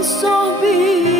absorvi.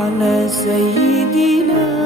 على سيدنا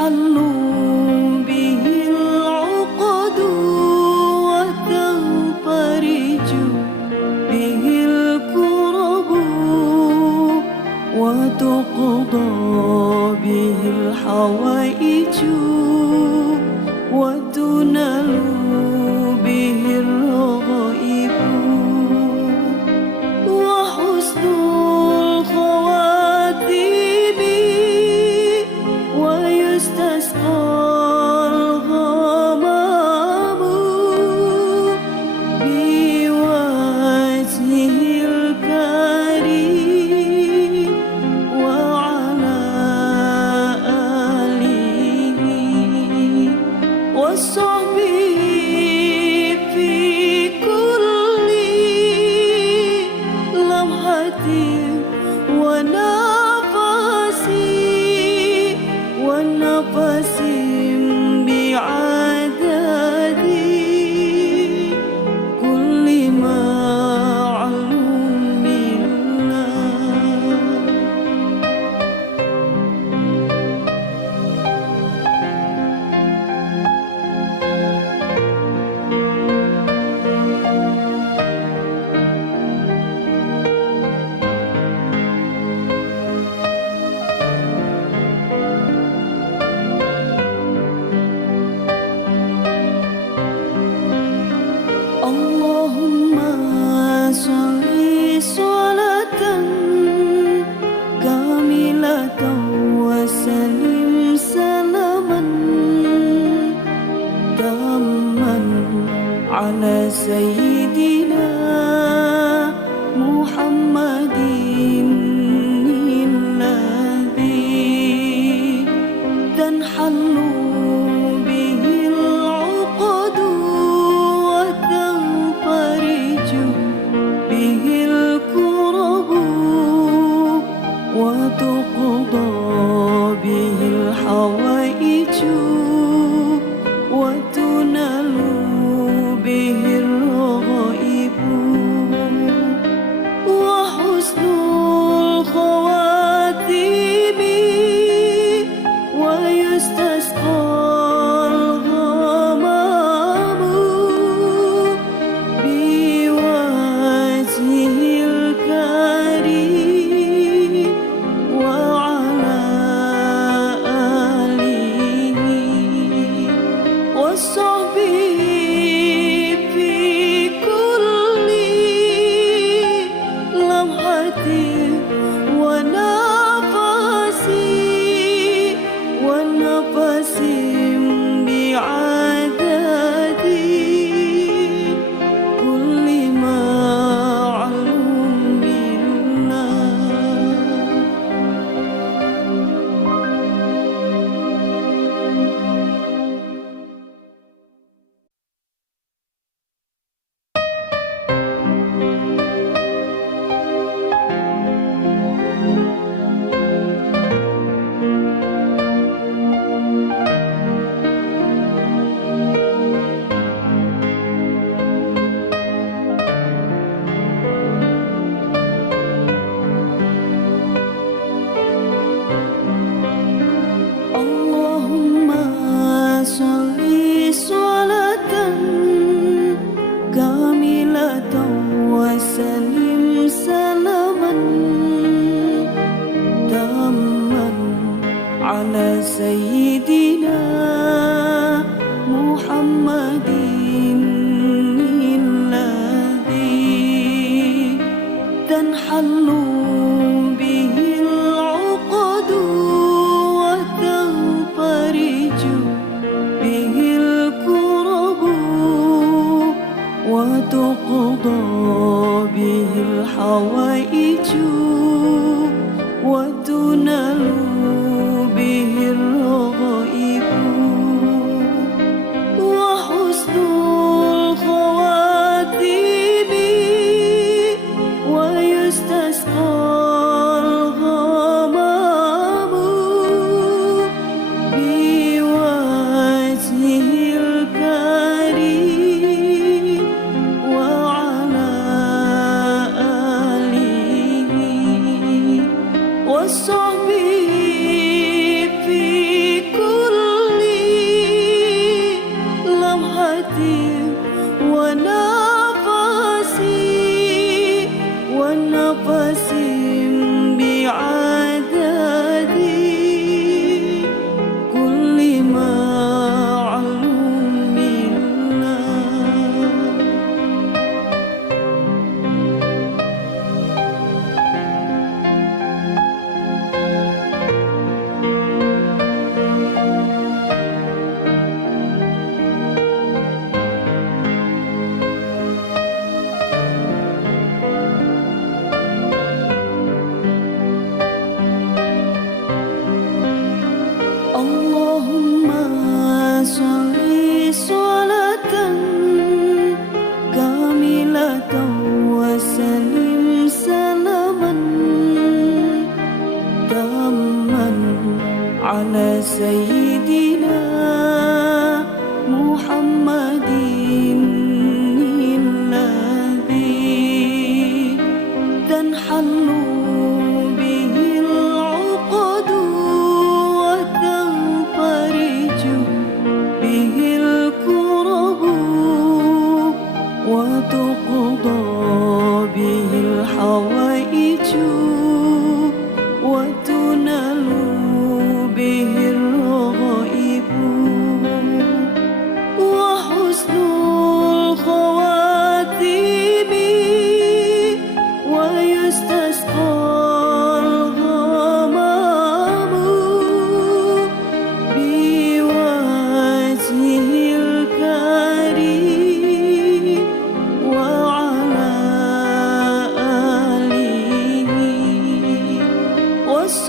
山路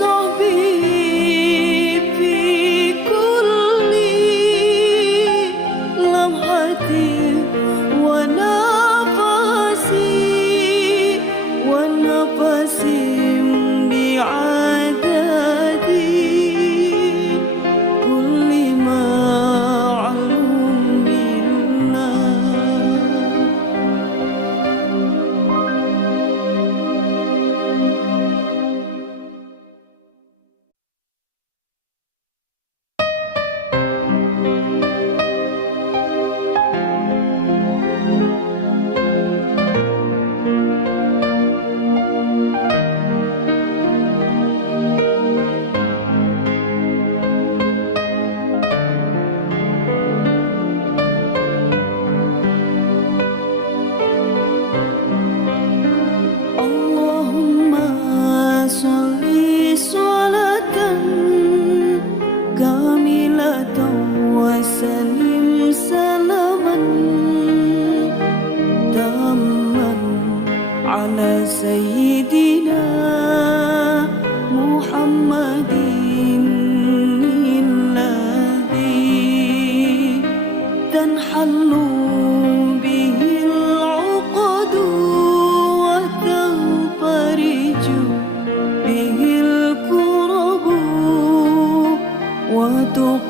so be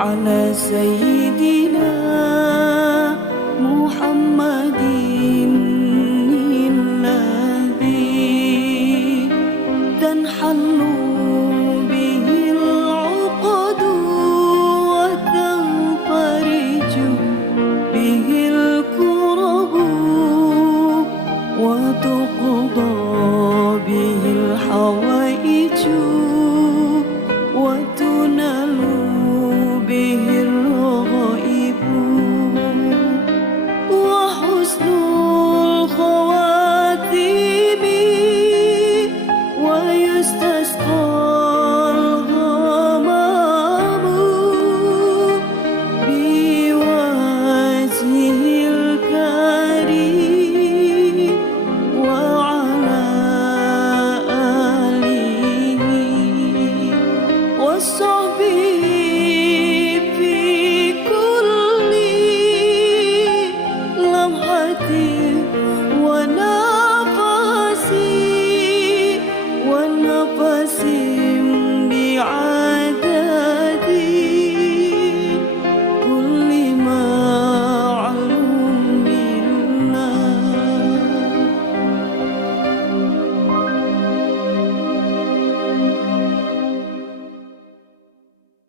على سيدنا محمد